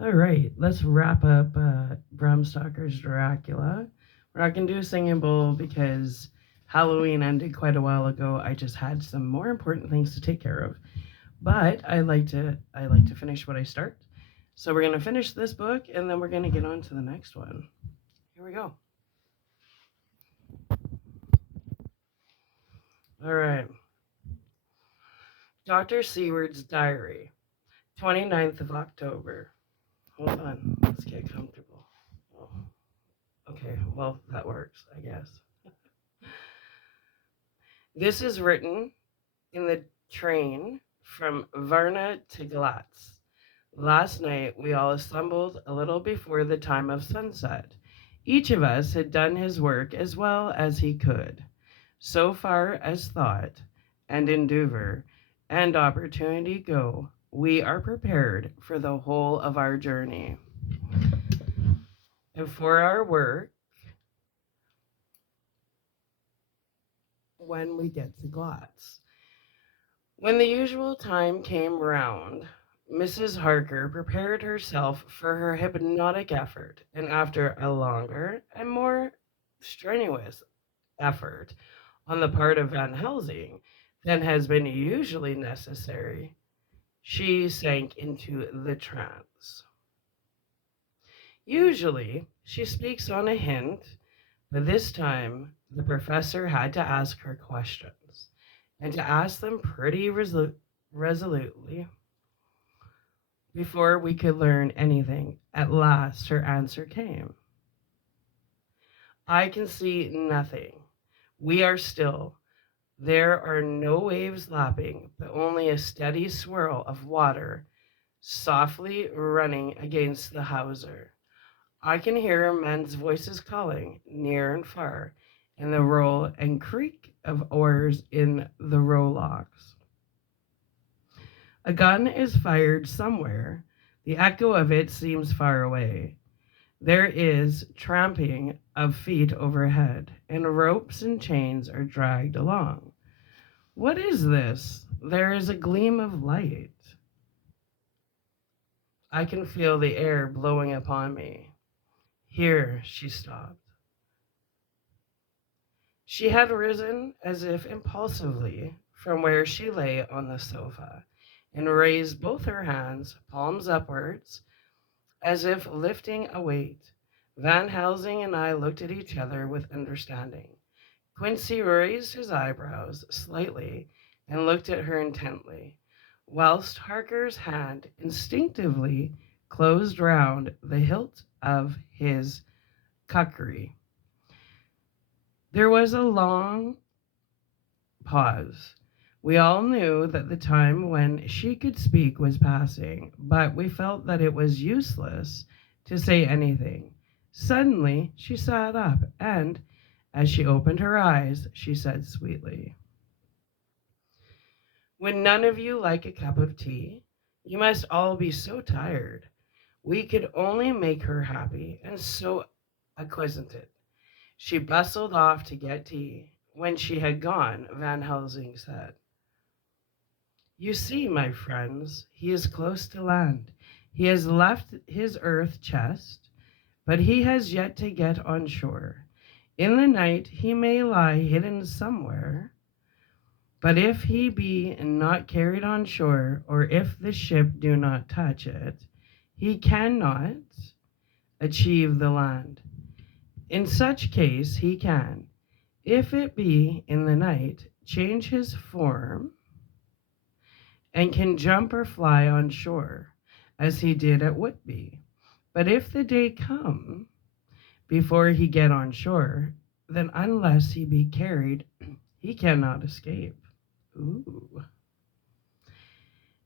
All right, let's wrap up Bram Stoker's Dracula. We're not going to do a singing bowl because Halloween ended quite a while ago. I just had some more important things to take care of. But I like to finish what I start. So we're going to finish this book and then we're going to get on to the next one. Here we go. All right. Dr. Seward's Diary, 29th of October. Hold on. Let's get comfortable. Oh, okay, well, that works, I guess. This is written in the train from Varna to Glatz. Last night we all assembled a little before the time of sunset. Each of us had done his work as well as he could. So far as thought and endeavor and opportunity go, we are prepared for the whole of our journey. And for our work, when we get to Glatz. When the usual time came round, Mrs. Harker prepared herself for her hypnotic effort, and after a longer and more strenuous effort on the part of Van Helsing than has been usually necessary, she sank into the trance. Usually, she speaks on a hint, but this time the professor had to ask her questions, and to ask them pretty resolutely before we could learn anything. At last, her answer came. I can see nothing. We are still. There are no waves lapping, but only a steady swirl of water softly running against the hawser. I can hear men's voices calling near and far, and the roll and creak of oars in the rowlocks. A gun is fired somewhere. The echo of it seems far away. There is tramping of feet overhead, and ropes and chains are dragged along. What is this? There is a gleam of light. I can feel the air blowing upon me. Here she stopped. She had risen as if impulsively from where she lay on the sofa, and raised both her hands, palms upwards, as if lifting a weight. Van Helsing and I looked at each other with understanding. Quincy raised his eyebrows slightly and looked at her intently, whilst Harker's hand instinctively closed round the hilt of his kukri. There was a long pause. We all knew that the time when she could speak was passing, but we felt that it was useless to say anything. Suddenly, she sat up, and as she opened her eyes, she said sweetly, when none of you like a cup of tea, you must all be so tired. We could only make her happy, and so acquainted. She bustled off to get tea. When she had gone, Van Helsing said, you see, my friends, he is close to land. He has left his earth chest, but he has yet to get on shore. In the night he may lie hidden somewhere, but if he be not carried on shore, or if the ship do not touch it, he cannot achieve the land. In such case he can, if it be in the night, change his form and can jump or fly on shore, as he did at Whitby. But if the day come before he get on shore, then unless he be carried, he cannot escape. Ooh.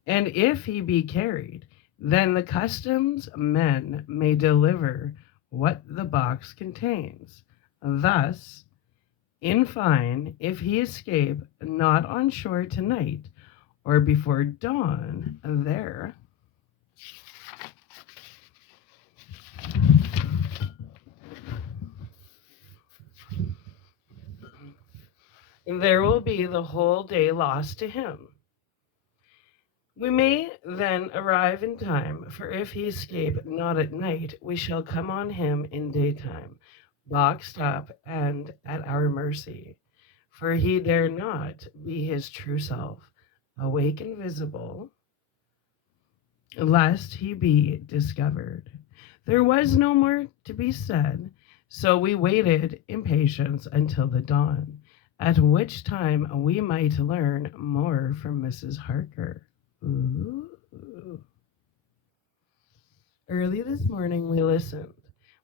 And if he be carried, then the customs men may deliver what the box contains. Thus, in fine, if he escape not on shore tonight, or before dawn, there will be the whole day lost to him. We may then arrive in time, for if he escape not at night, we shall come on him in daytime, boxed up and at our mercy. For he dare not be his true self, awake and visible, lest he be discovered. There was no more to be said, so we waited in patience until the dawn, at which time we might learn more from Mrs. Harker. Ooh. Early this morning we listened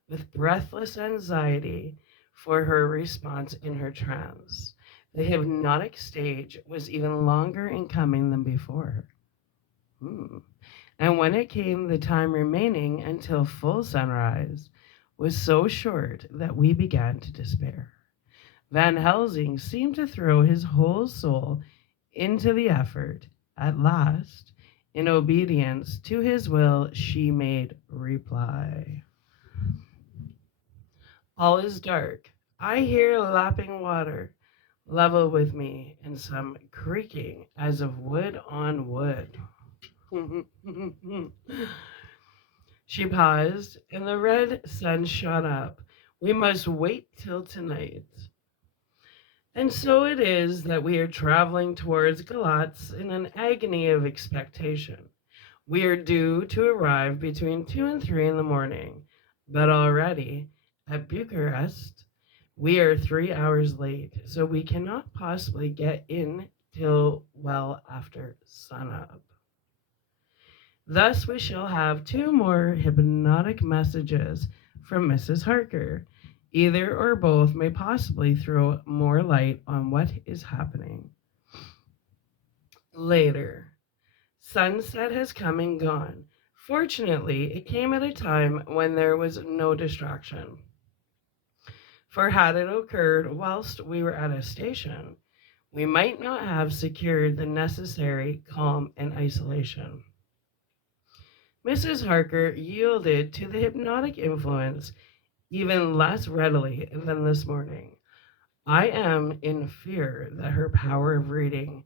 with breathless anxiety for her response in her trance. The hypnotic stage was even longer in coming than before. Hmm. And when it came, the time remaining until full sunrise was so short that we began to despair. Van Helsing seemed to throw his whole soul into the effort. At last, in obedience to his will, she made reply. All is dark. I hear lapping water level with me and some creaking as of wood on wood. She paused, and the red sun shot up. We must wait till tonight. And so it is that we are traveling towards Galatz in an agony of expectation. We are due to arrive between 2 and 3 in the morning, but already at Bucharest we are 3 hours late, so we cannot possibly get in till well after sunup. Thus we shall have 2 more hypnotic messages from Mrs. Harker. Either or both may possibly throw more light on what is happening. Later. Sunset has come and gone. Fortunately, it came at a time when there was no distraction. For had it occurred whilst we were at a station, we might not have secured the necessary calm and isolation. Mrs. Harker yielded to the hypnotic influence even less readily than this morning. I am in fear that her power of reading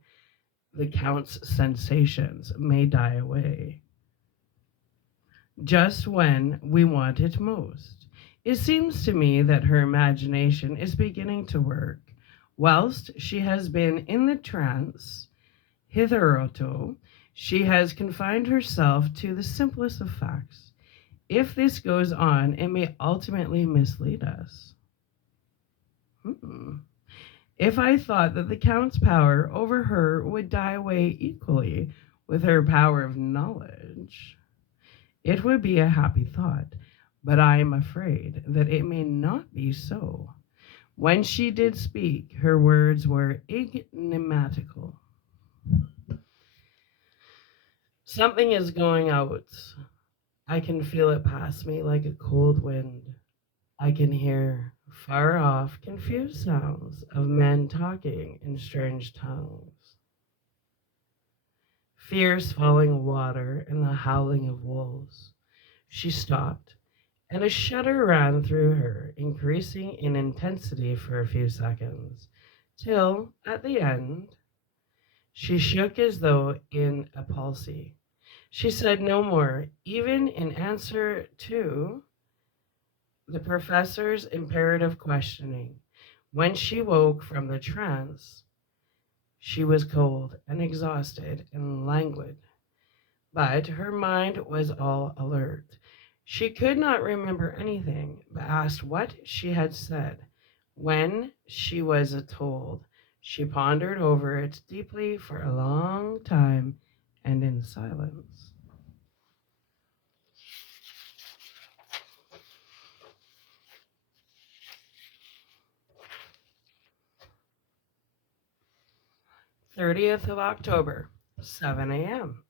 the Count's sensations may die away just when we want it most. It seems to me that her imagination is beginning to work. Whilst she has been in the trance hitherto, she has confined herself to the simplest of facts. If this goes on, it may ultimately mislead us. If I thought that the Count's power over her would die away equally with her power of knowledge, it would be a happy thought, but I am afraid that it may not be so. When she did speak, her words were enigmatical. Something is going out. I can feel it pass me like a cold wind. I can hear far off confused sounds of men talking in strange tongues. Fierce falling water and the howling of wolves. She stopped, and a shudder ran through her, increasing in intensity for a few seconds, till, at the end, she shook as though in a palsy. She said no more, even in answer to the professor's imperative questioning. When she woke from the trance, she was cold and exhausted and languid, but her mind was all alert. She could not remember anything, but asked what she had said. When she was told, she pondered over it deeply for a long time and in silence. 30th of October, 7 a.m.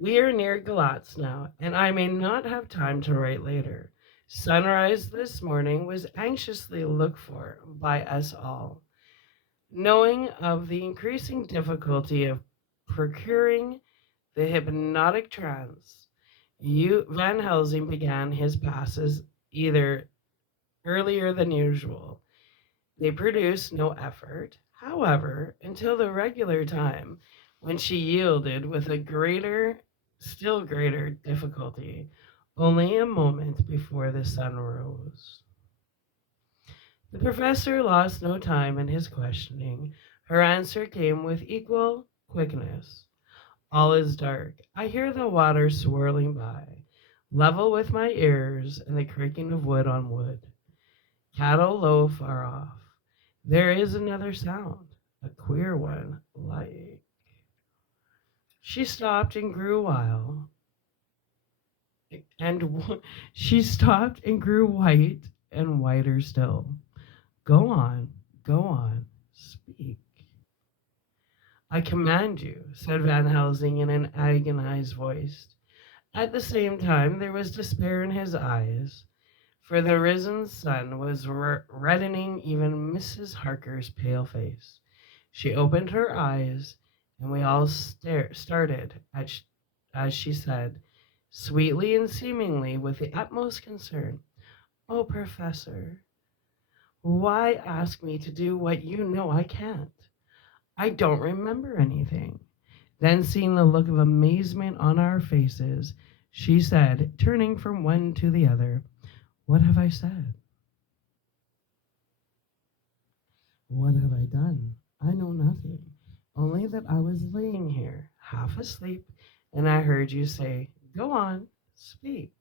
We are near Galatz now, and I may not have time to write later. Sunrise this morning was anxiously looked for by us all. Knowing of the increasing difficulty of procuring the hypnotic trance, Van Helsing began his passes either earlier than usual. They produced no effort, however, until the regular time, when she yielded with a still greater difficulty, only a moment before the sun rose. The professor lost no time in his questioning. Her answer came with equal quickness. All is dark. I hear the water swirling by, level with my ears and the creaking of wood on wood. Cattle low far off. There is another sound, a queer one, like. She stopped and grew wild, she stopped and grew white and whiter still. Go on, speak. I command you, said Van Helsing in an agonized voice. At the same time, there was despair in his eyes, for the risen sun was reddening even Mrs. Harker's pale face. She opened her eyes, and we all started as she said, sweetly and seemingly with the utmost concern, "Oh, Professor, why ask me to do what you know I can't? I don't remember anything." Then, seeing the look of amazement on our faces, she said, turning from one to the other, "What have I said? What have I done? I know nothing, only that I was laying here, half asleep, and I heard you say, 'Go on, speak.'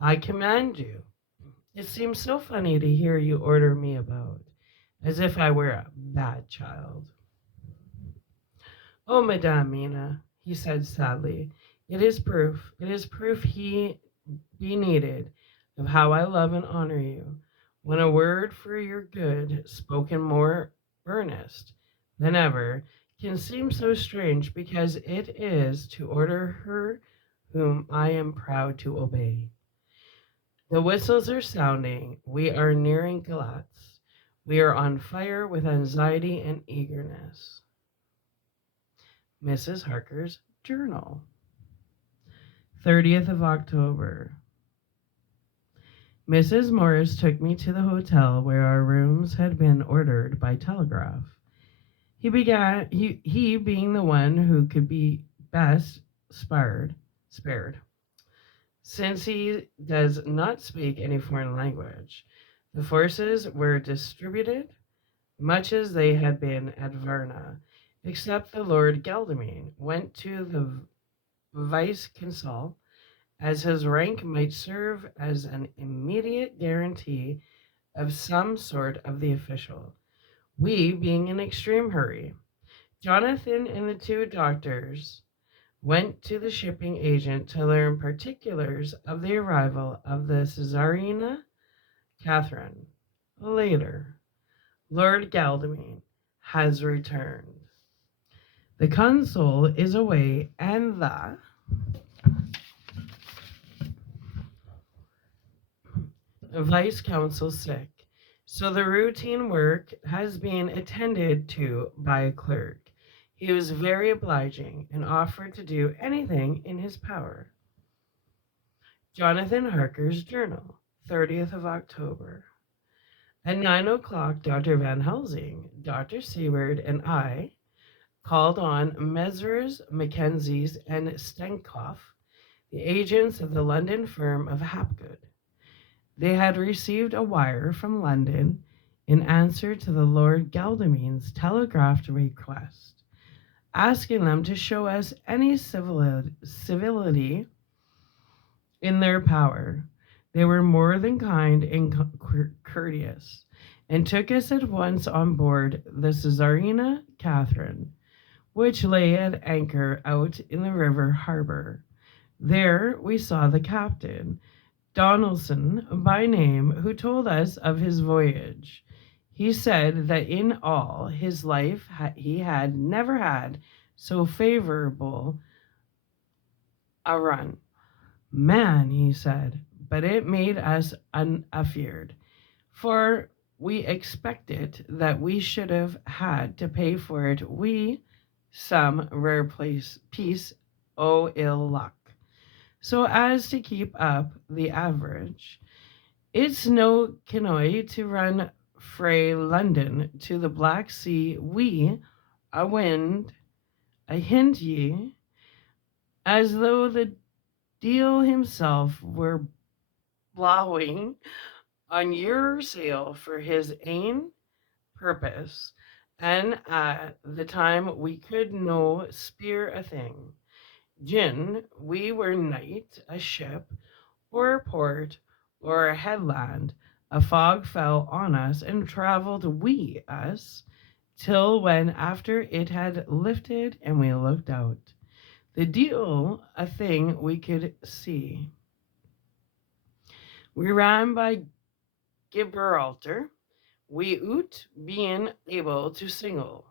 I command you. It seems so funny to hear you order me about, as if I were a bad child." "Oh, Madame Mina," he said sadly, it is proof he be needed of how I love and honor you, when a word for your good, spoken more earnest than ever, can seem so strange because it is to order her whom I am proud to obey. The whistles are sounding. We are nearing Galatz. We are on fire with anxiety and eagerness. Mrs. Harker's Journal. 30th of October. Mrs. Morris took me to the hotel where our rooms had been ordered by telegraph. He being the one who could be best spared, since he does not speak any foreign language. The forces were distributed much as they had been at Varna, except the Lord Geldamine went to the vice consul, as his rank might serve as an immediate guarantee of some sort of the official. We being in extreme hurry, Jonathan and the two doctors went to the shipping agent to learn particulars of the arrival of the Caesarina Catherine. Later, Lord Galdamine has returned. The consul is away, and the vice consul sick, so the routine work has been attended to by a clerk. He was very obliging and offered to do anything in his power. Jonathan Harker's Journal, 30th of October. At 9 o'clock, Dr. Van Helsing, Dr. Seward, and I called on Messrs. Mackenzies and Stenkoff, the agents of the London firm of Hapgood. They had received a wire from London in answer to the Lord Geldamine's telegraphed request, asking them to show us any civility in their power. They were more than kind and courteous, and took us at once on board the Caesarina Catherine, which lay at anchor out in the river harbor. There we saw the captain, Donaldson by name, who told us of his voyage. He said that in all his life he had never had so favorable a run. "Man," he said, "but it made us afeard, for we expected that we should have had to pay for it some rare piece o' ill luck, so as to keep up the average. It's no canoe to run frae London to the Black Sea wi' a wind I hint ye, as though the deal himself were blowing on your sail for his ain purpose, and at the time we could no speir a thing. Gin we were night a ship, or a port, or a headland, a fog fell on us and travelled we us, till when after it had lifted and we looked out, the deal a thing we could see. We ran by Gibraltar, we oot being able to single,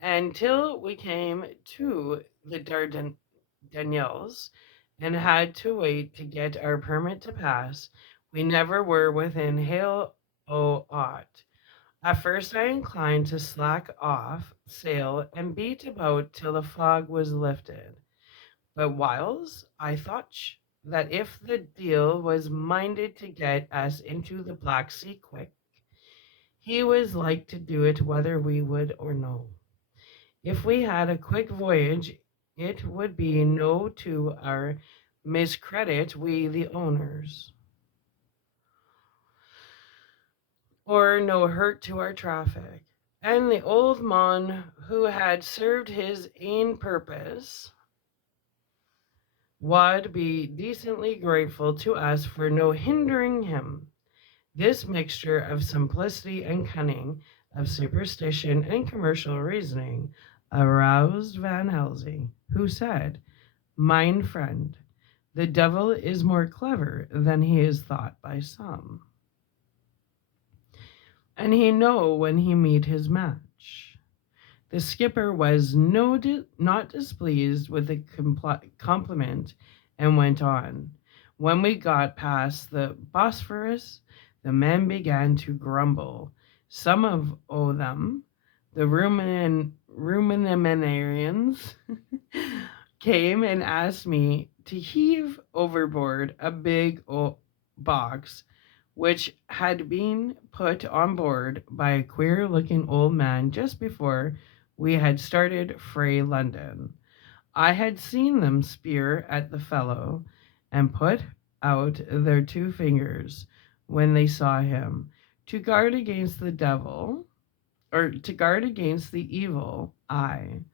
until we came to the Dardanelles and had to wait to get our permit to pass. We never were within hail o' aught. At first I inclined to slack off sail and beat about till the fog was lifted. But whiles I thought that if the deal was minded to get us into the Black Sea quick, he was like to do it whether we would or no. If we had a quick voyage, it would be no to our miscredit we the owners, or no hurt to our traffic. And the old mon who had served his ain purpose would be decently grateful to us for no hindering him. This mixture of simplicity and cunning, of superstition and commercial reasoning, aroused Van Helsing, who said, "Mine friend, the devil is more clever than he is thought by some, and he know when he meet his match." The skipper was not displeased with the compliment and went on. When we got past the Bosphorus, the men began to grumble. Some of them, the Ruminarians, came and asked me to heave overboard a big box which had been put on board by a queer looking old man just before we had started frae London. I had seen them speer at the fellow and put out their two fingers when they saw him, to guard against the devil, or to guard against the evil eye.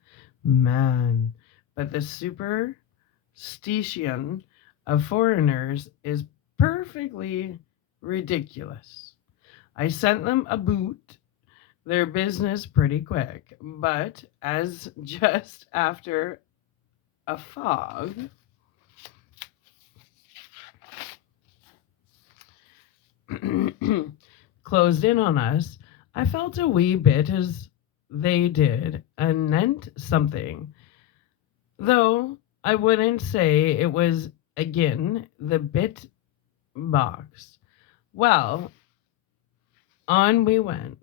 Man, but the superstition of foreigners is perfectly ridiculous. I sent them about their business pretty quick, but as just after a fog closed in on us, I felt a wee bit as they did, and meant something, though I wouldn't say it was again the bit box. Well, on we went.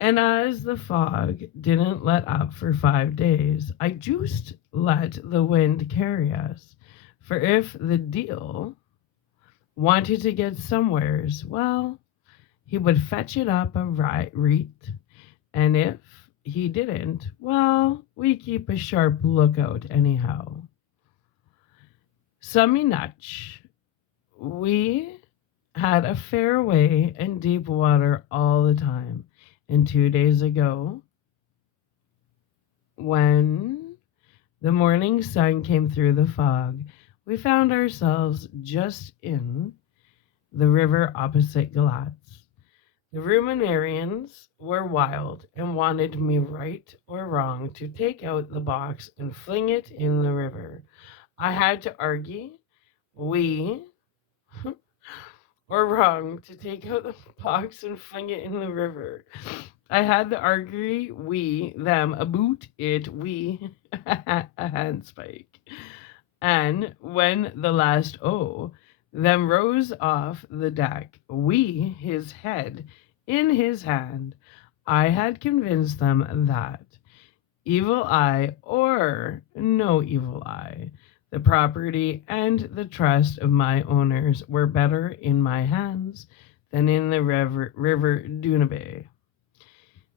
And as the fog didn't let up for 5 days, I just let the wind carry us. For if the deal wanted to get somewheres, well, he would fetch it up a reet, and if he didn't, well, we keep a sharp lookout anyhow. Some much we had a fair way and deep water all the time. And 2 days ago, when the morning sun came through the fog, we found ourselves just in the river opposite Galatz. The Ruminarians were wild and wanted me right or wrong to take out the box and fling it in the river. I had to argue we or wrong to take out the box and fling it in the river. I had to argue we them about it we a handspike. And when the last them rose off the deck, we his head in his hand, I had convinced them that evil eye or no evil eye, the property and the trust of my owners were better in my hands than in the river Dunabe.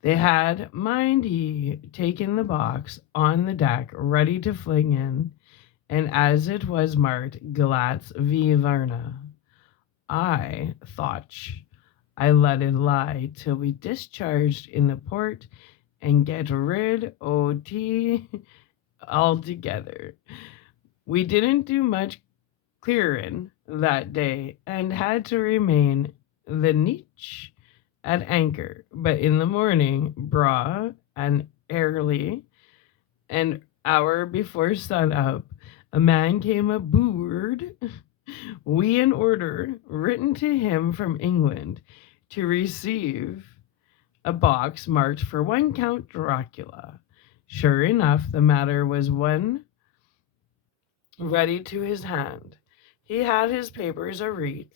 They had, mind ye, taken the box on the deck ready to fling in, and as it was marked Galatz v. Varna, I thought I let it lie till we discharged in the port and get rid o' tea altogether. We didn't do much clearin' that day and had to remain the niche at anchor. But in the morning, braw and early, an hour before sun up, a man came aboard we an order written to him from England to receive a box marked for one Count Dracula. Sure enough, the matter was one ready to his hand. He had his papers a read,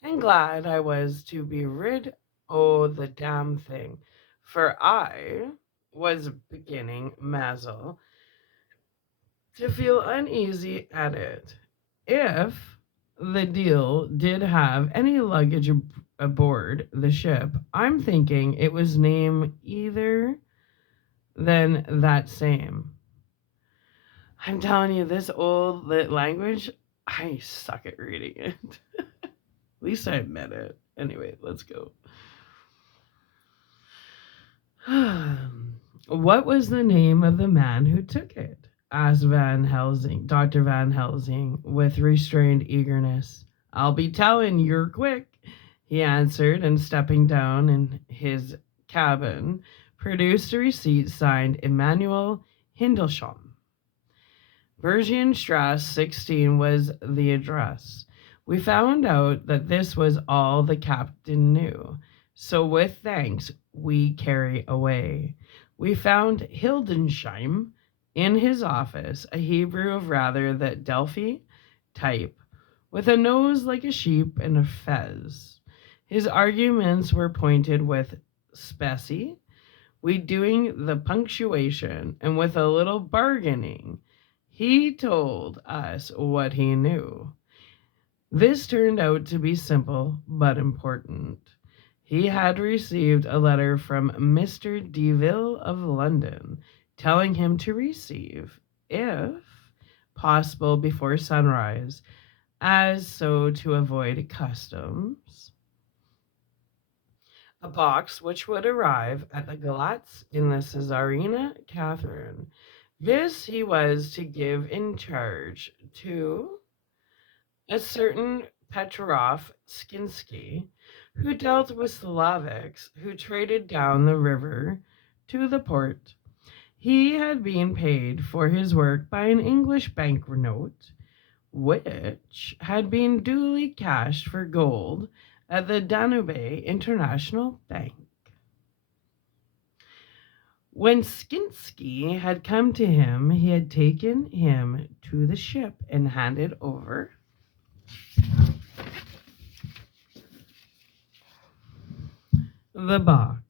and glad I was to be rid o' the damn thing, for I was beginning, Mazel, to feel uneasy at it. If the deal did have any luggage aboard the ship, I'm thinking it was name either than that same. I'm telling you, this old lit language, I suck at reading it. At least I admit it. Anyway, let's go. What was the name of the man who took it? Asked Van Helsing, Dr. Van Helsing, with restrained eagerness. I'll be telling you're quick, he answered, and stepping down in his cabin, produced a receipt signed Emmanuel Hindlesham. Bergienstrasse 16 was the address. We found out that this was all the captain knew, so with thanks we carry away. We found Hildesheim in his office, a Hebrew of rather the Delphi type, with a nose like a sheep and a fez. His arguments were pointed with specie, we doing the punctuation, and with a little bargaining. He told us what he knew. This turned out to be simple but important. He had received a letter from Mr. Deville of London, telling him to receive, if possible before sunrise, as so to avoid customs, a box which would arrive at the Galatz in the Caesarina Catherine. This he was to give in charge to a certain Petrov Skinsky, who dealt with Slavics who traded down the river to the port. He had been paid for his work by an English banknote, which had been duly cashed for gold at the Danube International Bank. When Skinsky had come to him, he had taken him to the ship and handed over the box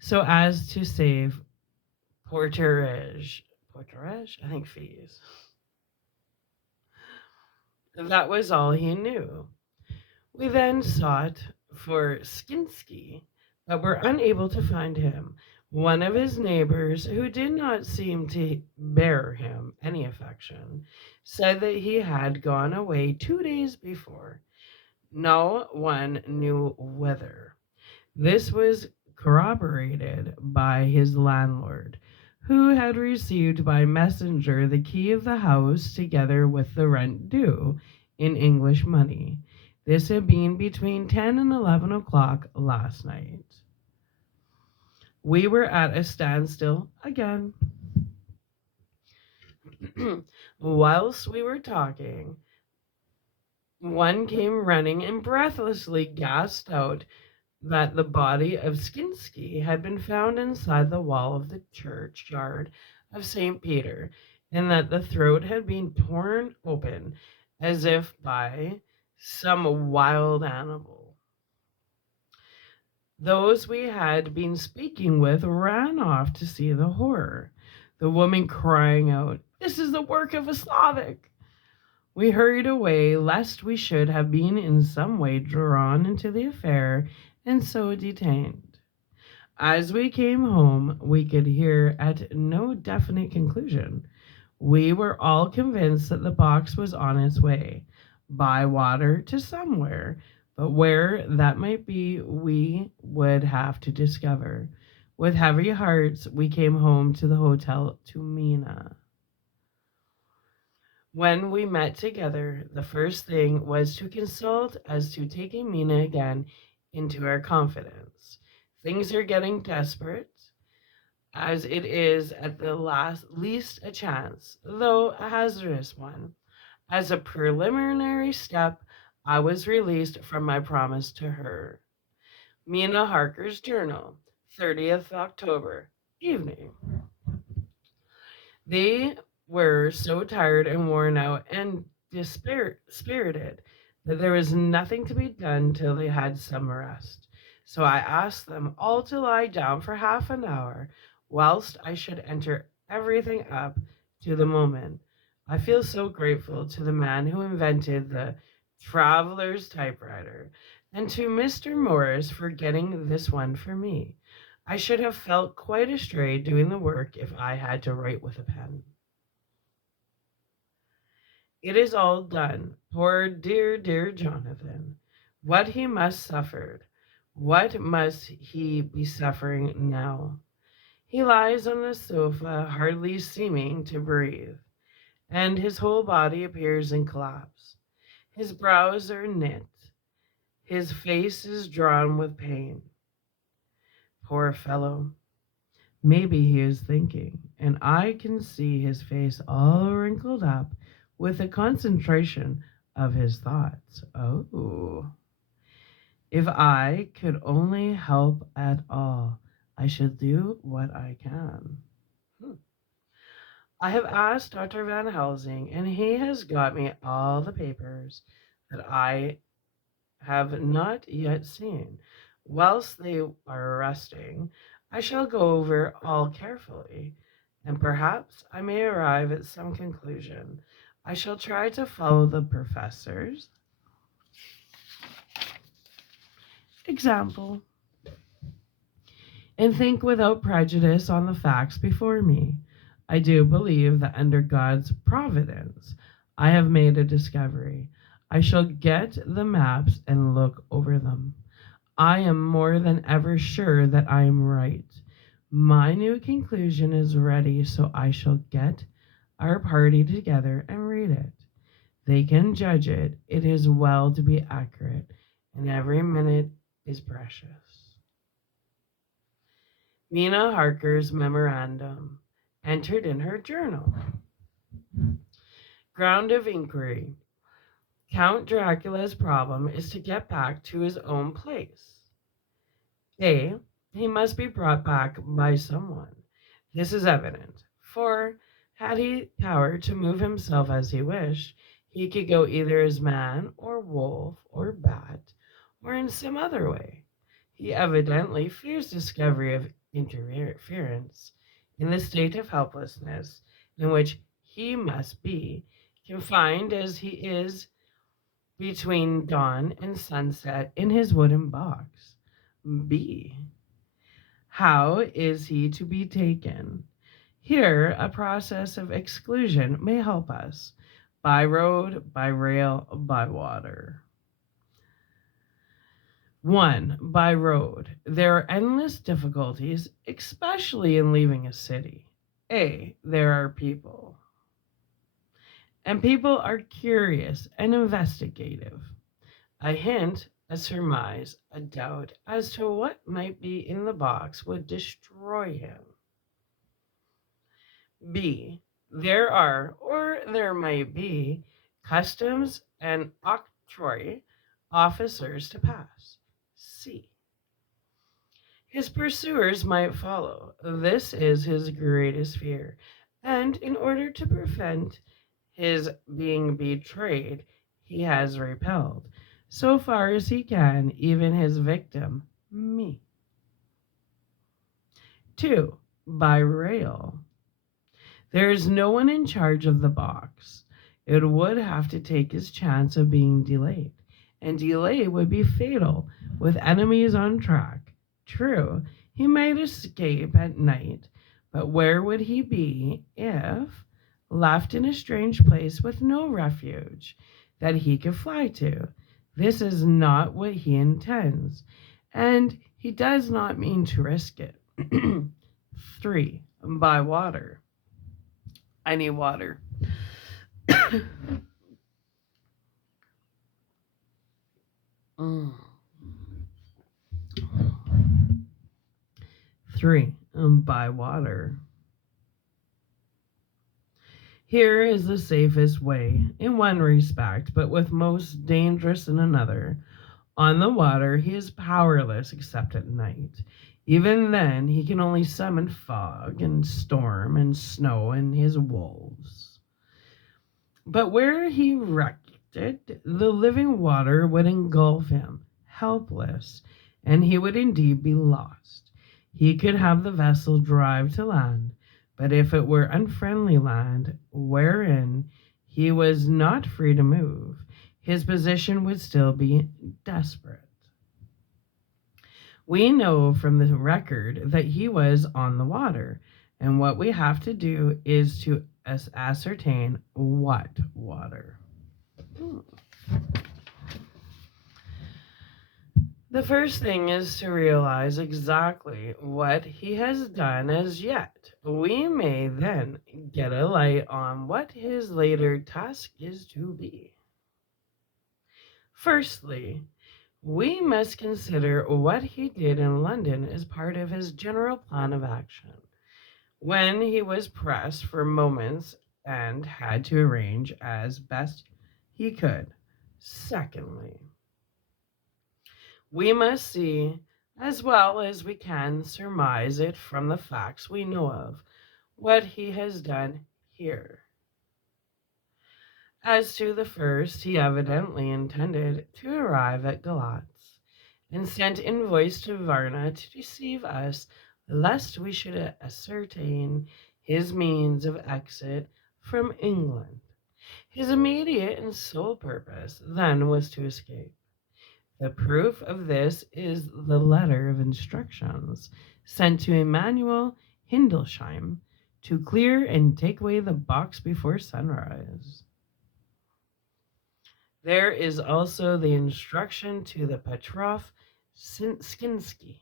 so as to save porterage, I think fees. That was all he knew. We then sought for Skinsky, but were unable to find him. One of his neighbors, who did not seem to bear him any affection, said that he had gone away 2 days before. No one knew whither. This was corroborated by his landlord, who had received by messenger the key of the house together with the rent due in English money. This had been between 10 and 11 o'clock last night. We were at a standstill again. Whilst we were talking, one came running and breathlessly gasped out that the body of Skinsky had been found inside the wall of the churchyard of St. Peter, and that the throat had been torn open as if by some wild animal. Those we had been speaking with ran off to see the horror, the woman crying out, "This is the work of a Slavic!" We hurried away, lest we should have been in some way drawn into the affair and so detained. As we came home, we could hear at no definite conclusion. We were all convinced that the box was on its way by water to somewhere, but where that might be, we would have to discover. With heavy hearts, we came home to the hotel to Mina. When we met together, the first thing was to consult as to taking Mina again into our confidence. Things are getting desperate, as it is at the least a chance, though a hazardous one. As a preliminary step, I was released from my promise to her. Mina Harker's Journal, 30th October, evening. They were so tired and worn out and dispirited that there was nothing to be done till they had some rest. So I asked them all to lie down for half an hour, whilst I should enter everything up to the moment. I feel so grateful to the man who invented the traveler's typewriter, and to Mr. Morris for getting this one for me. I should have felt quite astray doing the work if I had to write with a pen. It is all done. Poor dear, dear Jonathan. What he must suffered. What must he be suffering now? He lies on the sofa, hardly seeming to breathe, and his whole body appears in collapse. His brows are knit. His face is drawn with pain. Poor fellow. Maybe he is thinking, and I can see his face all wrinkled up with the concentration of his thoughts. Oh, if I could only help at all, I should do what I can. Hmm. I have asked Dr. Van Helsing, and he has got me all the papers that I have not yet seen. Whilst they are resting, I shall go over all carefully, and perhaps I may arrive at some conclusion. I shall try to follow the professor's example and think without prejudice on the facts before me. I do believe that under God's providence, I have made a discovery. I shall get the maps and look over them. I am more than ever sure that I am right. My new conclusion is ready, so I shall get our party together and read it. They can judge it. It is well to be accurate, and every minute is precious. Mina Harker's memorandum entered in her journal. Ground of inquiry. Count Dracula's problem is to get back to his own place. A. He must be brought back by someone. This is evident, for had he power to move himself as he wished, he could go either as man or wolf or bat or in some other way. He evidently fears discovery of interference in the state of helplessness in which he must be, confined as he is between dawn and sunset in his wooden box. B. How is he to be taken? Here, a process of exclusion may help us by road, by rail, by water. 1. By road. There are endless difficulties, especially in leaving a city. A. There are people. And people are curious and investigative. A hint, a surmise, a doubt as to what might be in the box would destroy him. B. There are, or there might be, customs and octroi officers to pass. C. His pursuers might follow. This is his greatest fear, and in order to prevent his being betrayed, he has repelled, so far as he can, even his victim, me. 2. By rail. There is no one in charge of the box. It would have to take his chance of being delayed, and delay would be fatal with enemies on track. True, He might escape at night, but where would he be if left in a strange place with no refuge that he could fly to? This is not what he intends, and he does not mean to risk it. 3. By water. I need water. 3. By water. Here is the safest way in one respect, but with most dangerous in another. On the water, he is powerless except at night. Even then, he can only summon fog and storm and snow and his wolves. But where he wrecked it, the living water would engulf him, helpless, and he would indeed be lost. He could have the vessel drive to land, but if it were unfriendly land, wherein he was not free to move, his position would still be desperate. We know from the record that he was on the water, and what we have to do is to ascertain what water. The first thing is to realize exactly what he has done as yet. We may then get a light on what his later task is to be. Firstly, we must consider what he did in London as part of his general plan of action. When he was pressed for moments and had to arrange as best he could. Secondly, we must see, as well as we can surmise it from the facts we know of, what he has done here. As to the first, he evidently intended to arrive at Galatz, and sent envoys to Varna to deceive us, lest we should ascertain his means of exit from England. His immediate and sole purpose then was to escape. The proof of this is the letter of instructions sent to Emanuel Hildesheim to clear and take away the box before sunrise. There is also the instruction to the Petrov Skinsky.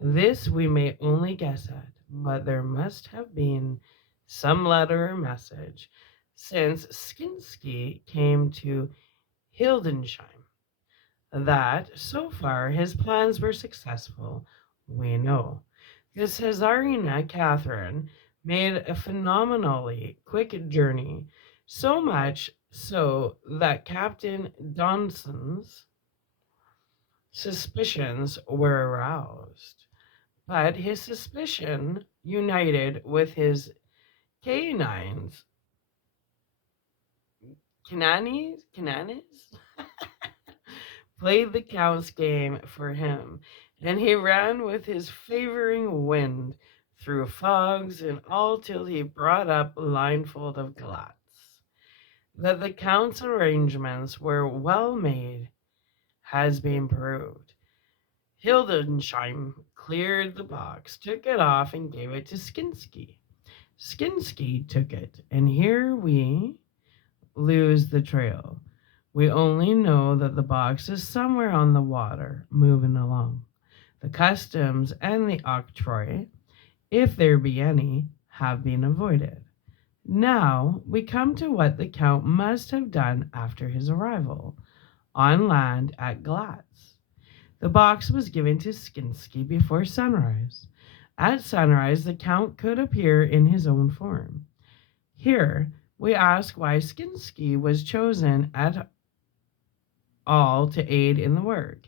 This we may only guess at, but there must have been some letter or message, since Skinsky came to Hildesheim. That, so far, his plans were successful, we know. The Caesarina Catherine made a phenomenally quick journey, so much so that Captain Donson's suspicions were aroused. But his suspicion, united with his canines, cananis, played the Count's game for him, and he ran with his favoring wind through fogs and all till he brought up linefold of Galatz. That the Count's arrangements were well made has been proved. Hildesheim cleared the box, took it off, and gave it to Skinsky. Skinsky took it, and here we lose the trail. We only know that the box is somewhere on the water, moving along. The customs and the octroi, if there be any, have been avoided. Now we come to what the Count must have done after his arrival on land at Galatz. The box was given to Skinsky before sunrise. At sunrise, the Count could appear in his own form. Here, we ask why Skinsky was chosen at all to aid in the work.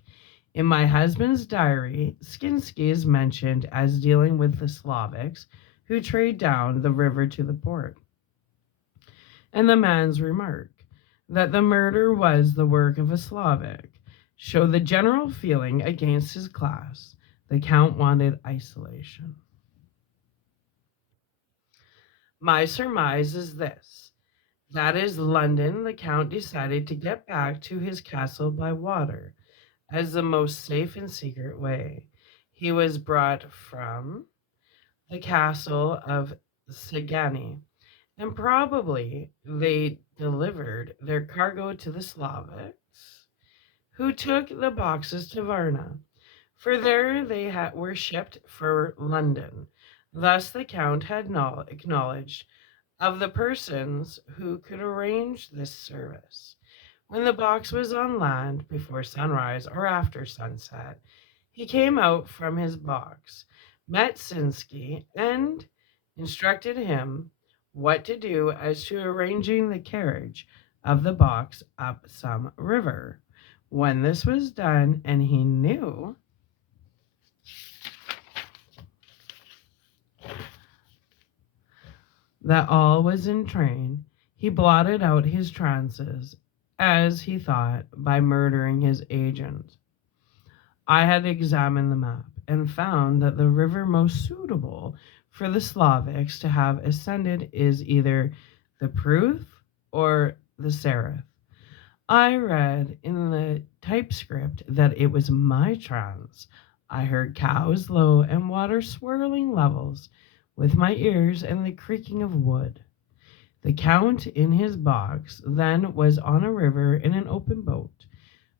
In my husband's diary, Skinsky is mentioned as dealing with the Slavics who trade down the river to the port. And the man's remark, that the murder was the work of a Slavic, show the general feeling against his class. The Count wanted isolation. My surmise is this. That is London, the Count decided to get back to his castle by water as the most safe and secret way. He was brought from the castle of Sagani, and probably they delivered their cargo to the Slavics, who took the boxes to Varna, for there they were shipped for London. Thus the Count had acknowledged of the persons who could arrange this service. When the box was on land before sunrise or after sunset, he came out from his box, met Sinsky, and instructed him what to do as to arranging the carriage of the box up some river. When this was done, and he knew that all was in train, he blotted out his trances, as he thought, by murdering his agent. I had examined the map and found that the river most suitable for the Slavics to have ascended is either the Pruth or the Sereth. I read in the typescript that it was my trance. I heard cows low and water swirling levels with my ears and the creaking of wood. The Count in his box then was on a river in an open boat,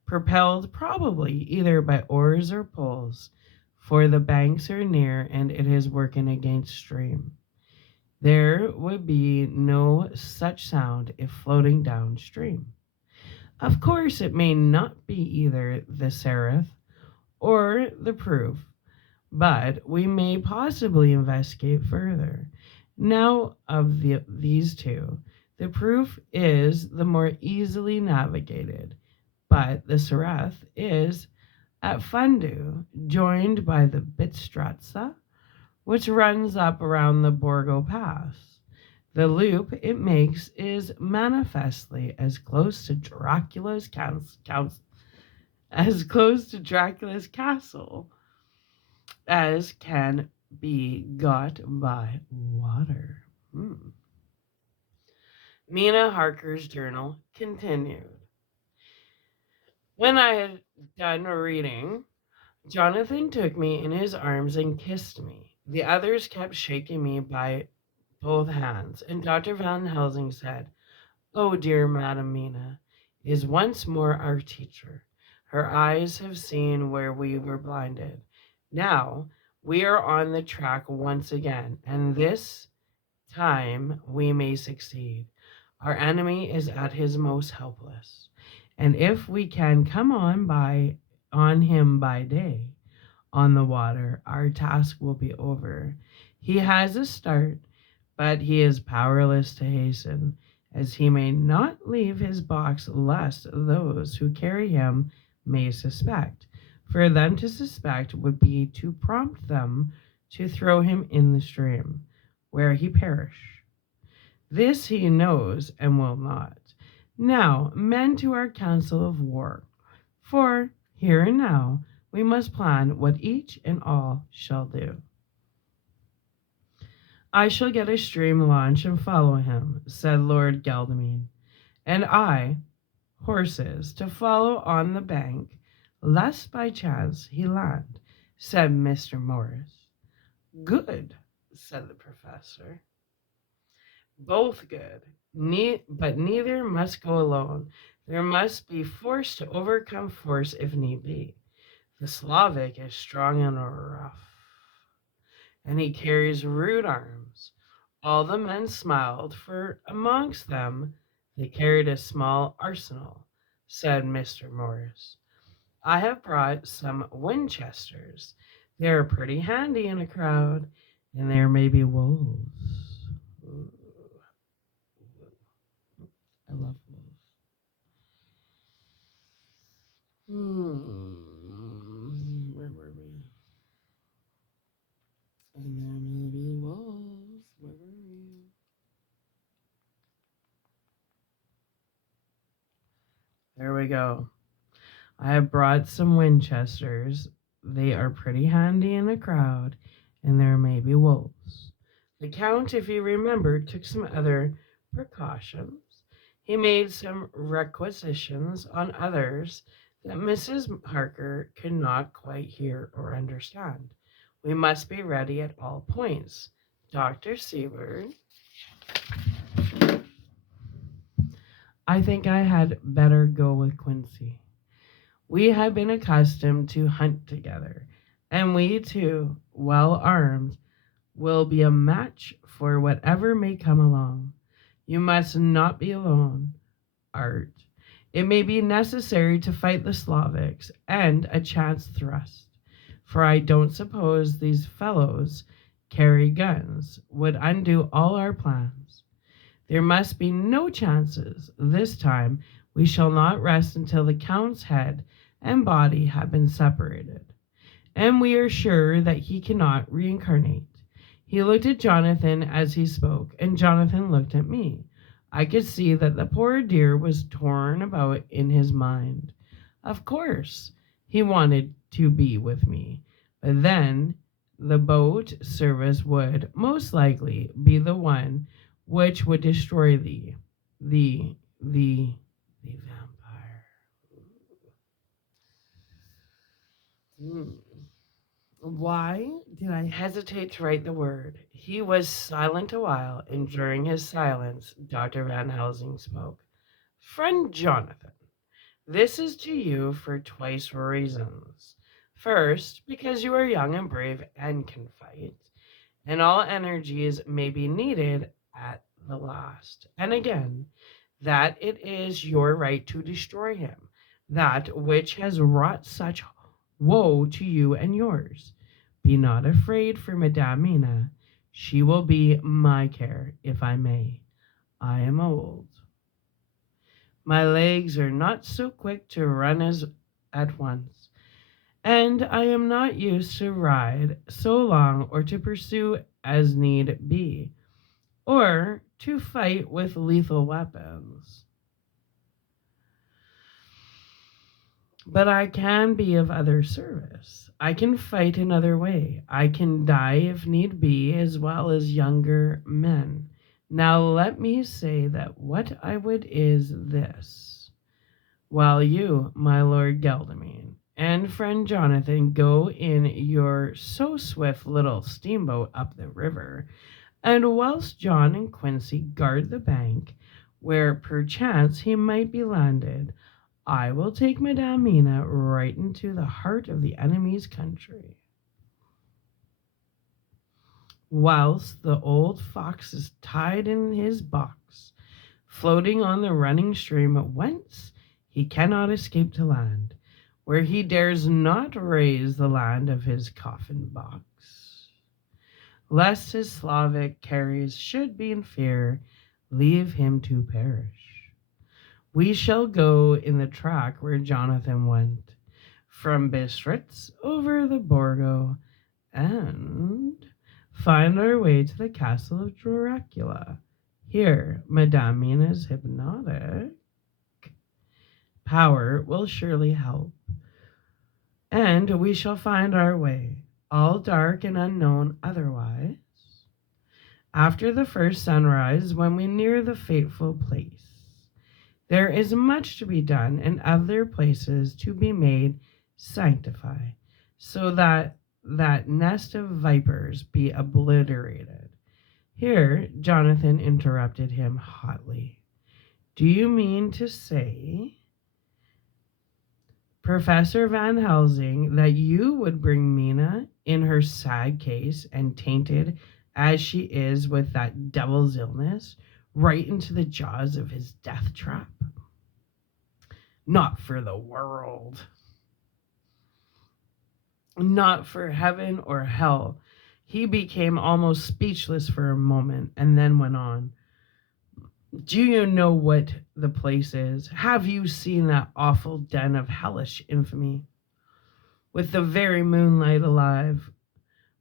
propelled probably either by oars or poles, for the banks are near and it is working against stream. There would be no such sound if floating downstream. Of course, it may not be either the Seraph or the proof, but we may possibly investigate further. Now, of these two, the proof is the more easily navigated, but the Seraph is at Fundu, joined by the Bistratza, which runs up around the Borgo Pass. The loop it makes is manifestly as close to Dracula's castle as can be got by water. Mina Harker's journal continued. When I had done reading, Jonathan took me in his arms and kissed me. The others kept shaking me by both hands, and Dr. Van Helsing said, "Oh, dear Madam Mina is once more our teacher. Her eyes have seen where we were blinded. Now we are on the track once again, and this time we may succeed. Our enemy is at his most helpless, and if we can come on him by day on the water, our task will be over. He has a start, but he is powerless to hasten, as he may not leave his box lest those who carry him may suspect. For them to suspect would be to prompt them to throw him in the stream, where he perish. This he knows and will not. Now, men to our council of war, for here and now we must plan what each and all shall do. I shall get a stream launch and follow him, said Lord Godalming, and I, horses, to follow on the bank, lest by chance he land, said Mr. Morris. Good, said the professor. Both good, but neither must go alone. There must be force to overcome force if need be. The Slavic is strong and rough, and he carries rude arms. All the men smiled, for amongst them they carried a small arsenal, said Mr. Morris. I have brought some Winchesters. They are pretty handy in a crowd, and there may be wolves. Ooh, I love wolves. Where were we? And there may be wolves. Where were we? There we go. I have brought some Winchesters. They are pretty handy in a crowd, and there may be wolves. The Count, if you remember, took some other precautions. He made some requisitions on others that Mrs. Harker could not quite hear or understand. We must be ready at all points. Dr. Seward, I think I had better go with Quincy. We had been accustomed to hunt together, and we two, well armed, will be a match for whatever may come along. You must not be alone, Art. It may be necessary to fight the Slavics and a chance thrust, for I don't suppose these fellows carry guns would undo all our plans. There must be no chances. This time we shall not rest until the Count's head and body have been separated, and we are sure that he cannot reincarnate. He looked at Jonathan as he spoke, and Jonathan looked at me. I could see that the poor dear was torn about in his mind. Of course, he wanted to be with me, but then the boat service would most likely be the one which would destroy the, the, the vampire. Hmm. Why did I hesitate to write the word? He was silent a while, and during his silence, Dr. Van Helsing spoke. Friend Jonathan, this is to you for twice reasons. First, because you are young and brave and can fight, and all energies may be needed at the last. And again, that it is your right to destroy him, that which has wrought such woe to you and yours. Be not afraid for Madame Mina. She will be my care, if I may. I am old. My legs are not so quick to run as at once, and I am not used to ride so long or to pursue as need be, or to fight with lethal weapons. But I can be of other service. I can fight another way. I can die if need be, as well as younger men. Now let me say that what I would is this. While you, my Lord Gelderman, and friend Jonathan go in your so swift little steamboat up the river, and whilst John and Quincy guard the bank, where perchance he might be landed, I will take Madame Mina right into the heart of the enemy's country. Whilst the old fox is tied in his box, floating on the running stream whence he cannot escape to land, where he dares not raise the land of his coffin box, lest his Slavic carries should be in fear, leave him to perish. We shall go in the track where Jonathan went, from Bistritz over the Borgo, and find our way to the castle of Dracula. Here, Madame Mina's hypnotic power will surely help, and we shall find our way, all dark and unknown otherwise, after the first sunrise when we near the fateful place. There is much to be done and other places to be made sanctify, so that that nest of vipers be obliterated. Here Jonathan interrupted him hotly. Do you mean to say, Professor Van Helsing, that you would bring Mina in her sad case and tainted as she is with that devil's illness right into the jaws of his death trap? Not for the world. Not for heaven or hell. He became almost speechless for a moment and then went on. Do you know what the place is? Have you seen that awful den of hellish infamy? With the very moonlight alive,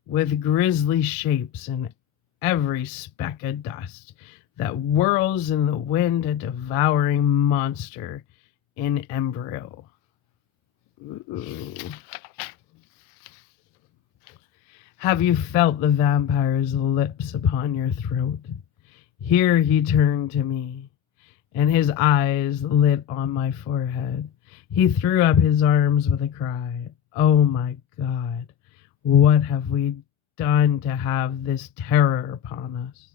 with grisly shapes and every speck of dust that whirls in the wind, a devouring monster in embryo. Ooh. Have you felt the vampire's lips upon your throat? Here he turned to me, and his eyes lit on my forehead. He threw up his arms with a cry. Oh my God, what have we done to have this terror upon us?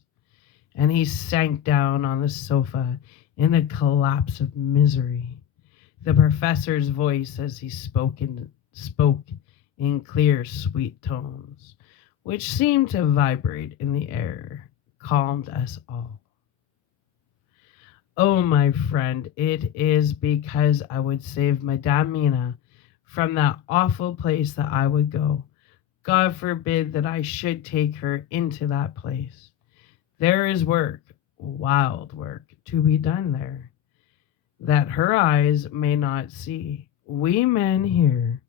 And he sank down on the sofa in a collapse of misery. The professor's voice, as he spoke in clear, sweet tones, which seemed to vibrate in the air, calmed us all. Oh, my friend, it is because I would save Madame Mina from that awful place that I would go. God forbid that I should take her into that place. There is work, wild work, to be done there, that her eyes may not see. We men here,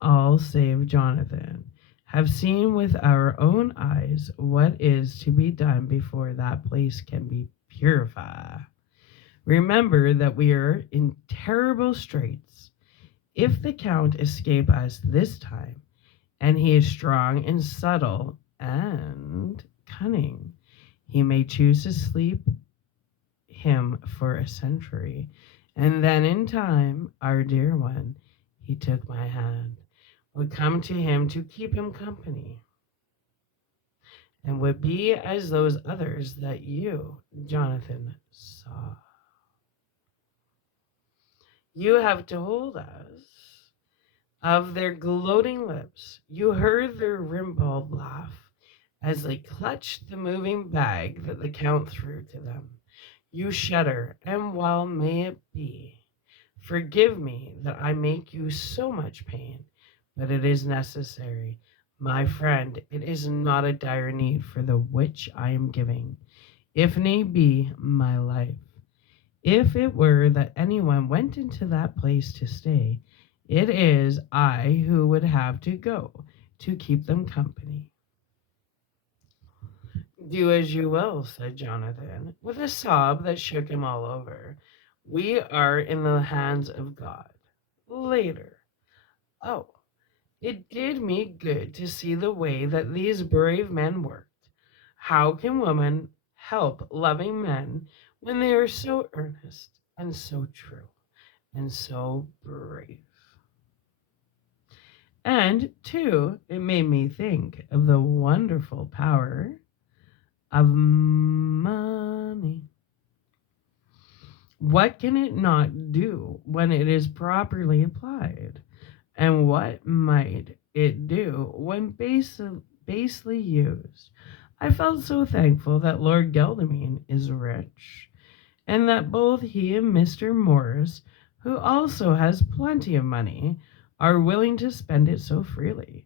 all save Jonathan, have seen with our own eyes what is to be done before that place can be purified. Remember that we are in terrible straits. If the Count escape us this time, and he is strong and subtle and cunning, he may choose to sleep him for a century. And then in time, our dear one, he took my hand, would come to him to keep him company, and would be as those others that you, Jonathan, saw. You have told us of their gloating lips. You heard their ribald laugh as they clutched the moving bag that the Count threw to them. You shudder, and well may it be. Forgive me that I make you so much pain, but it is necessary. My friend, it is not a dire need for the which I am giving, if need be, my life. If it were that anyone went into that place to stay, it is I who would have to go to keep them company. Do as you will, said Jonathan, with a sob that shook him all over. We are in the hands of God. Later. Oh, it did me good to see the way that these brave men worked. How can women help loving men when they are so earnest and so true and so brave? And, too, it made me think of the wonderful power of money. What can it not do when it is properly applied? And what might it do when basely used? I felt so thankful that Lord Geldamine is rich, and that both he and Mr. Morris, who also has plenty of money, are willing to spend it so freely.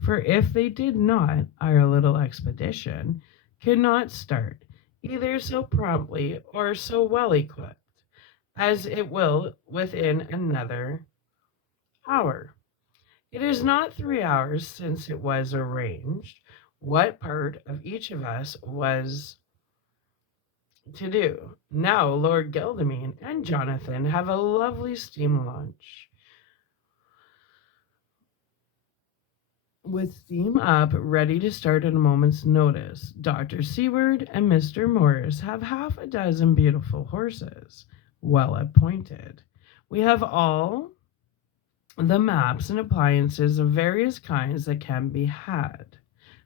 For if they did not, our little expedition could not start, either so promptly or so well equipped as it will within another hour. It is not 3 hours since it was arranged what part of each of us was to do. Now Lord Geldamine and Jonathan have a lovely steam launch with steam up ready to start at a moment's notice. Dr. Seward and Mr. Morris have half a dozen beautiful horses, well appointed. We have all the maps and appliances of various kinds that can be had.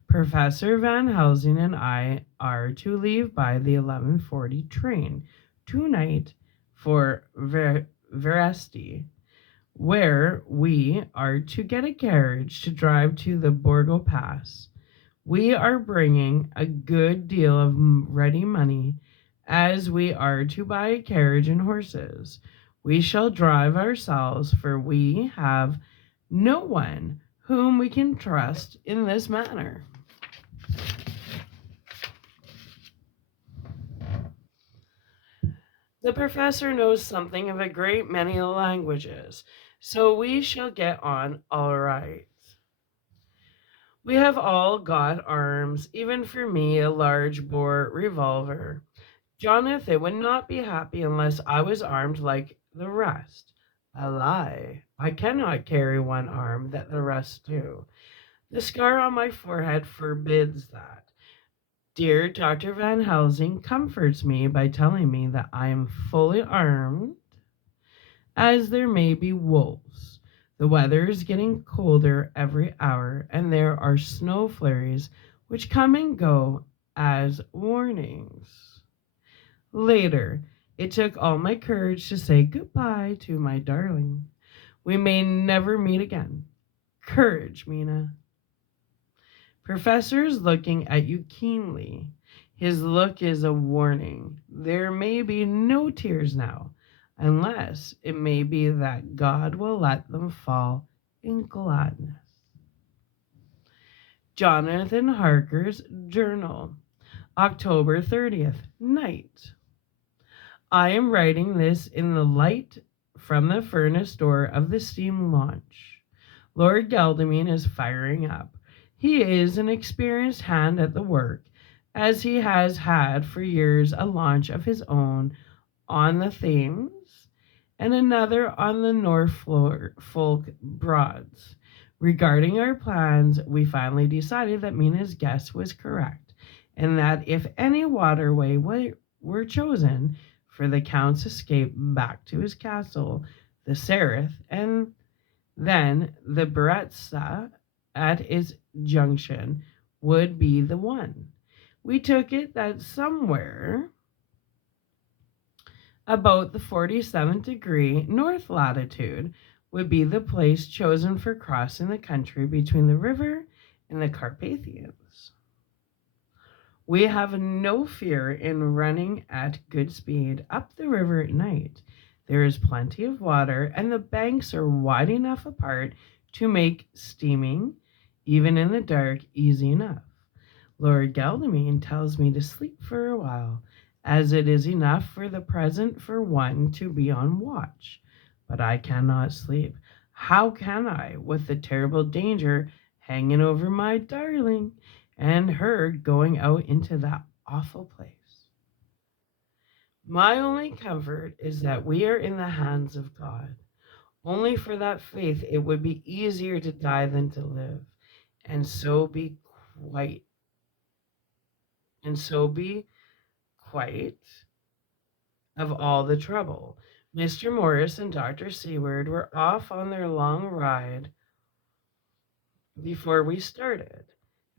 Professor Van Helsing and I are to leave by the 11:40 train tonight for Veresti, where we are to get a carriage to drive to the Borgo Pass. We are bringing a good deal of ready money, as we are to buy a carriage and horses. We shall drive ourselves, for we have no one whom we can trust in this matter. The professor knows something of a great many languages, so we shall get on all right. We have all got arms, even for me a large bore revolver. Jonathan would not be happy unless I was armed like the rest. A lie. I cannot carry one arm that the rest do. The scar on my forehead forbids that. Dear Dr. Van Helsing comforts me by telling me that I am fully armed as there may be wolves. The weather is getting colder every hour, and there are snow flurries which come and go as warnings. Later, it took all my courage to say goodbye to my darling. We may never meet again. Courage, Mina. Professor's looking at you keenly. His look is a warning. There may be no tears now, unless it may be that God will let them fall in gladness. Jonathan Harker's Journal, October 30th, night. I am writing this in the light from the furnace door of the steam launch. Lord Geldamine is firing up. He is an experienced hand at the work, as he has had for years a launch of his own on the Thames and another on the Norfolk Broads. Regarding our plans, we finally decided that Mina's guess was correct, and that if any waterway were chosen for the Count's escape back to his castle, the Sereth, and then the Bretsa at its junction would be the one. We took it that somewhere about the 47th degree north latitude would be the place chosen for crossing the country between the river and the Carpathians. We have no fear in running at good speed up the river at night. There is plenty of water, and the banks are wide enough apart to make steaming, even in the dark, easy enough. Lord Geldamine tells me to sleep for a while, as it is enough for the present for one to be on watch. But I cannot sleep. How can I, with the terrible danger hanging over my darling, and her going out into that awful place? My only comfort is that we are in the hands of God. Only for that faith it would be easier to die than to live, and so be quite and so be quite of all the trouble. Mr. Morris and Dr. Seward were off on their long ride before we started.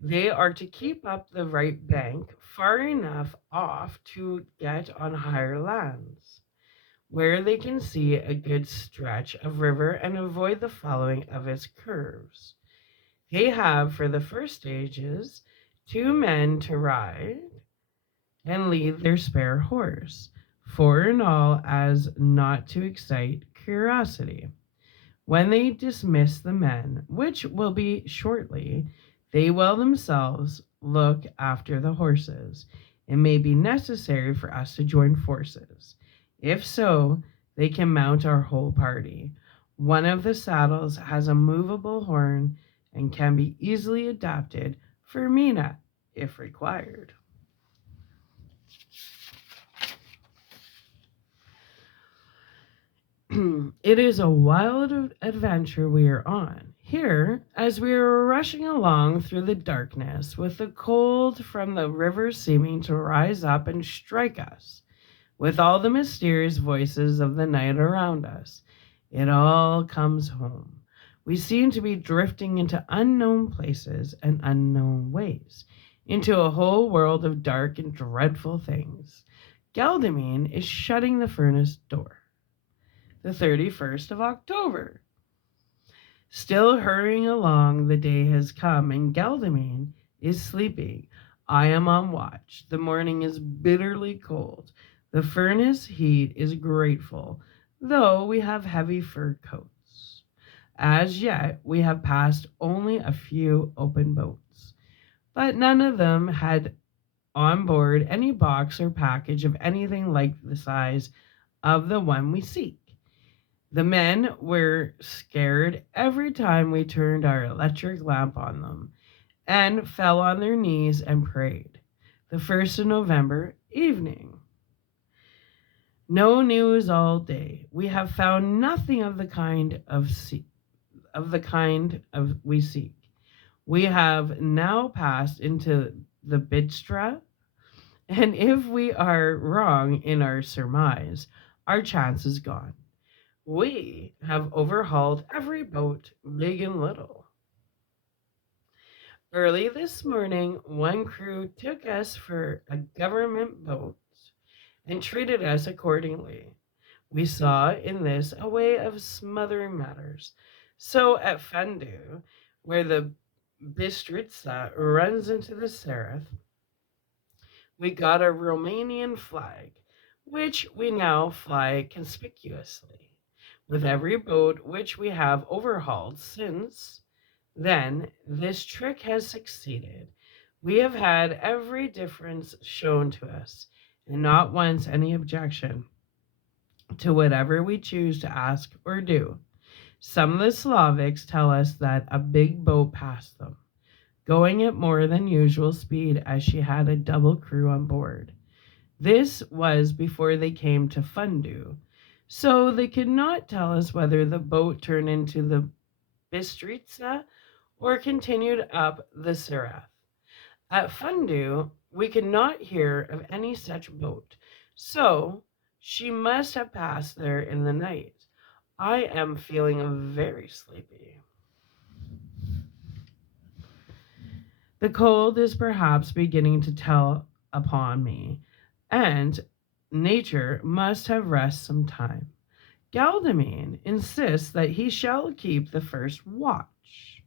They are to keep up the right bank far enough off to get on higher lands, where they can see a good stretch of river and avoid the following of its curves. They have for the first stages 2 men to ride and lead their spare horse, 4 in all, as not to excite curiosity. When they dismiss the men, which will be shortly, they will themselves look after the horses. It may be necessary for us to join forces. If so, they can mount our whole party. One of the saddles has a movable horn and can be easily adapted for Mina if required. It is a wild adventure we are on. Here, as we are rushing along through the darkness, with the cold from the river seeming to rise up and strike us, with all the mysterious voices of the night around us, it all comes home. We seem to be drifting into unknown places and unknown ways, into a whole world of dark and dreadful things. Geldamine is shutting the furnace door. The 31st of October. Still hurrying along, the day has come, and Geldamine is sleeping. I am on watch. The morning is bitterly cold. The furnace heat is grateful, though we have heavy fur coats. As yet, we have passed only a few open boats, but none of them had on board any box or package of anything like the size of the one we seek. The men were scared every time we turned our electric lamp on them, and fell on their knees and prayed. The 1st of November evening. No news all day. We have found nothing of the kind of we seek. We have now passed into the Bidstra, and if we are wrong in our surmise, our chance is gone. We have overhauled every boat, big and little. Early this morning, one crew took us for a government boat and treated us accordingly. We saw in this a way of smothering matters. So at Fundu, where the Bistritsa runs into the Sereth, we got a Romanian flag, which we now fly conspicuously, with every boat which we have overhauled since then. This trick has succeeded. We have had every difference shown to us, and not once any objection to whatever we choose to ask or do. Some of the Slavics tell us that a big boat passed them, going at more than usual speed as she had a double crew on board. This was before they came to Fundu, so they could not tell us whether the boat turned into the Bistritsa or continued up the Serath. At Fundu, we could not hear of any such boat, so she must have passed there in the night. I am feeling very sleepy. The cold is perhaps beginning to tell upon me, and nature must have rest some time. Galdamine insists that he shall keep the first watch.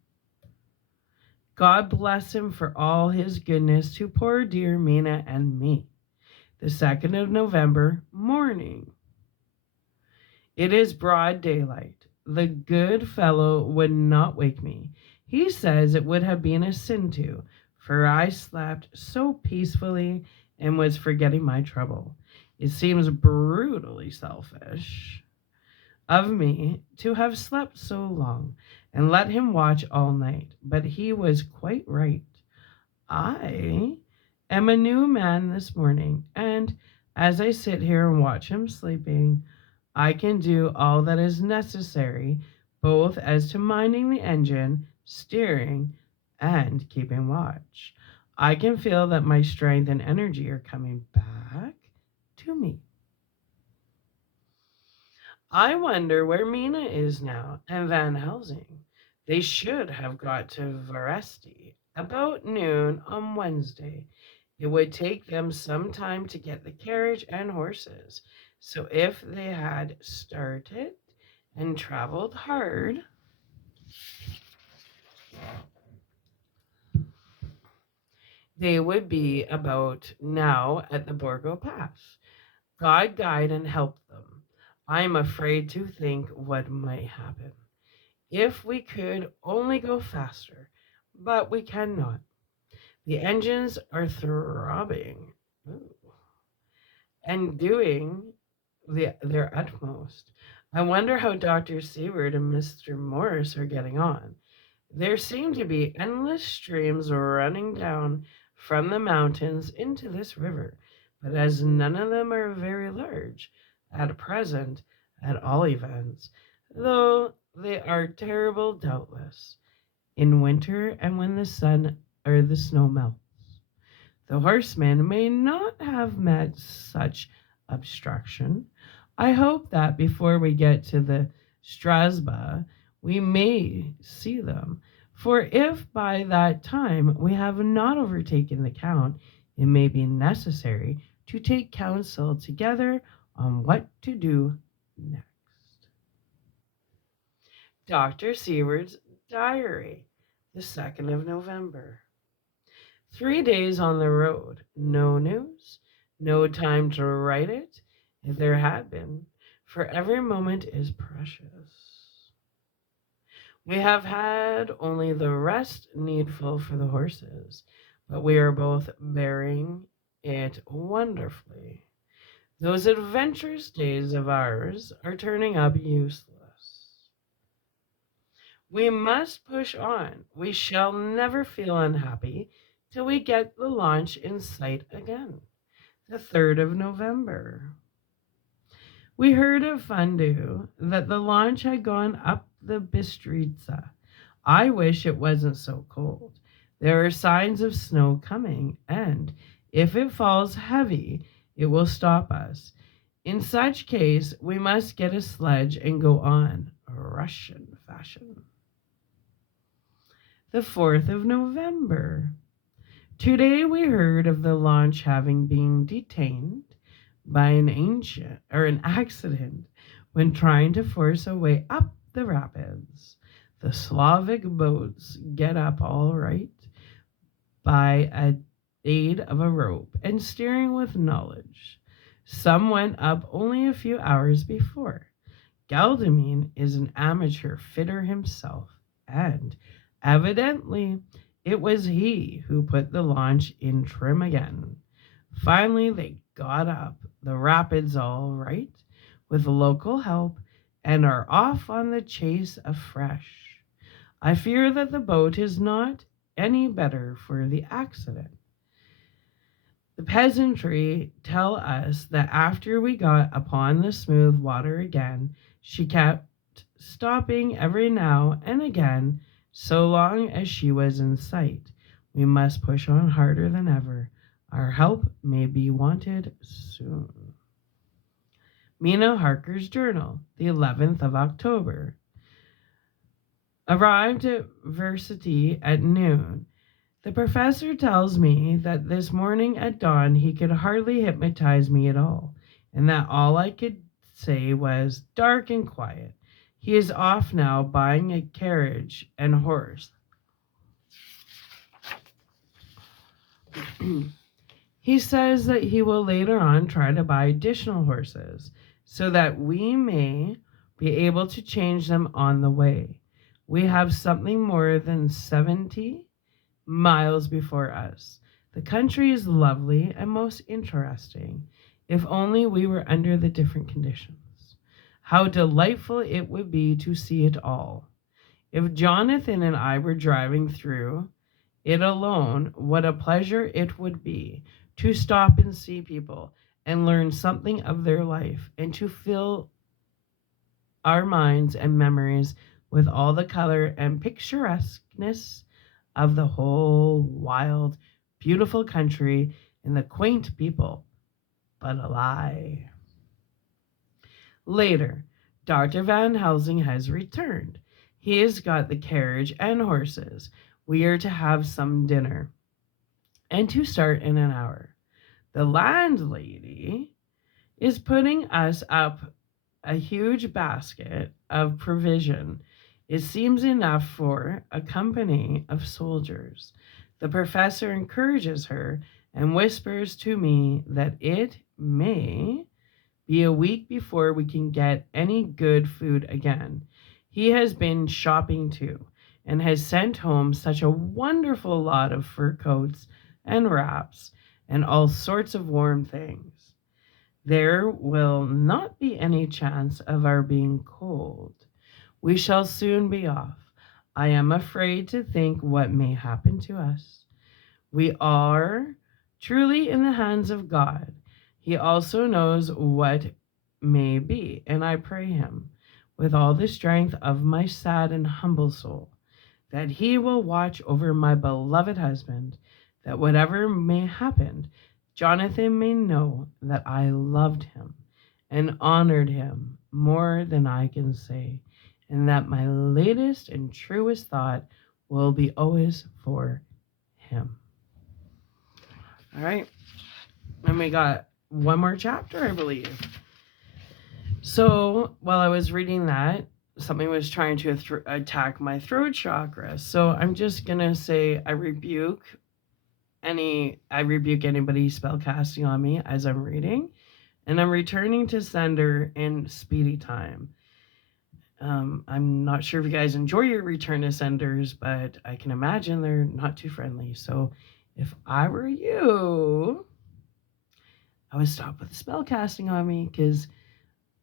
God bless him for all his goodness to poor dear Mina and me. The 2nd of November morning. It is broad daylight. The good fellow would not wake me. He says it would have been a sin to, for I slept so peacefully and was forgetting my trouble. It seems brutally selfish of me to have slept so long and let him watch all night, but he was quite right. I am a new man this morning, and as I sit here and watch him sleeping, I can do all that is necessary, both as to minding the engine, steering, and keeping watch. I can feel that my strength and energy are coming back to me. I wonder where Mina is now and Van Helsing. They should have got to Varesti about noon on Wednesday. It would take them some time to get the carriage and horses. So if they had started and traveled hard, they would be about now at the Borgo Pass. God guide and help them. I am afraid to think what might happen. If we could only go faster, but we cannot. The engines are throbbing and doing their utmost. I wonder how Dr. Seward and Mr. Morris are getting on. There seem to be endless streams running down from the mountains into this river, but as none of them are very large, at present, at all events, though they are terrible doubtless, in winter and when the sun or the snow melts. The horsemen may not have met such obstruction. I hope that before we get to the Strasba, we may see them. For if by that time we have not overtaken the Count, it may be necessary to take counsel together on what to do next. Dr. Seward's Diary, the 2nd of November. 3 days on the road, no news, no time to write it, if there had been, for every moment is precious. We have had only the rest needful for the horses, but we are both bearing it wonderfully. Those adventurous days of ours are turning up useless. We must push on. We shall never feel unhappy till we get the launch in sight again. The 3rd of November. We heard of Fundu that the launch had gone up the Bistritza. I wish it wasn't so cold. There are signs of snow coming, and if it falls heavy, it will stop us. In such case, we must get a sledge and go on, Russian fashion. The 4th of November. Today we heard of the launch having been detained by an accident when trying to force a way up the rapids. The Slavic boats get up all right by aid of a rope and steering with knowledge. Some went up only a few hours before. Galdamine is an amateur fitter himself, and evidently it was he who put the launch in trim again. Finally, they got up the rapids all right, with local help, and are off on the chase afresh. I fear that the boat is not any better for the accident. The peasantry tell us that after we got upon the smooth water again, she kept stopping every now and again so long as she was in sight. We must push on harder than ever. Our help may be wanted soon. Mina Harker's Journal, the 11th of October. Arrived at Varsity at noon. The professor tells me that this morning at dawn he could hardly hypnotize me at all, and that all I could say was dark and quiet. He is off now buying a carriage and horse. He says that he will later on try to buy additional horses so that we may be able to change them on the way. We have something more than 70 miles before us. The country is lovely and most interesting, if only we were under the different conditions. How delightful it would be to see it all. If Jonathan and I were driving through it alone, what a pleasure it would be to stop and see people and learn something of their life, and to fill our minds and memories with all the color and picturesqueness of the whole wild, beautiful country and the quaint people. But a lie. Later, Dr. Van Helsing has returned. He has got the carriage and horses. We are to have some dinner and to start in an hour. The landlady is putting us up a huge basket of provision. It seems enough for a company of soldiers. The professor encourages her and whispers to me that it may be a week before we can get any good food again. He has been shopping too, and has sent home such a wonderful lot of fur coats and wraps and all sorts of warm things. There will not be any chance of our being cold. We shall soon be off. I am afraid to think what may happen to us. We are truly in the hands of God. He also knows what may be, and I pray him, with all the strength of my sad and humble soul, that he will watch over my beloved husband, that whatever may happen, Jonathan may know that I loved him and honored him more than I can say, and that my latest and truest thought will be always for him. All right. And we got one more chapter, I believe. So while I was reading that, something was trying to attack my throat chakra. So I'm just going to say I rebuke anybody spell casting on me as I'm reading, and I'm returning to sender in speedy time. I'm not sure if you guys enjoy your return to senders, but I can imagine they're not too friendly. So if I were you, I would stop with the spell casting on me, because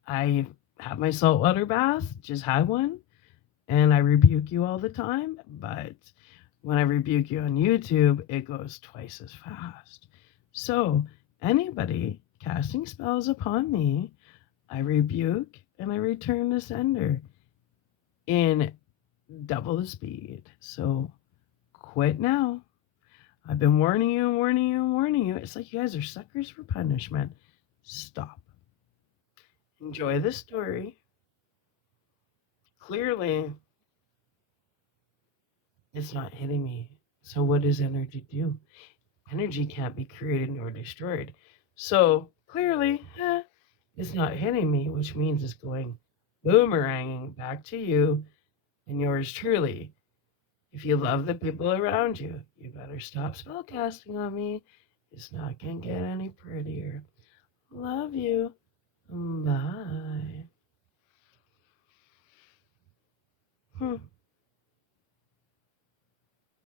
I have my saltwater bath, just had one, and I rebuke you all the time, but when I rebuke you on YouTube, it goes twice as fast. So anybody casting spells upon me, I rebuke and I return to sender in double the speed. So quit now. I've been warning you and warning you and warning you. It's like you guys are suckers for punishment. Stop. Enjoy the story. Clearly, it's not hitting me. So, what does energy do? Energy can't be created nor destroyed. So, clearly, it's not hitting me, which means it's going boomeranging back to you and yours truly. If you love the people around you, you better stop spellcasting on me. It's not going to get any prettier. Love you. Bye.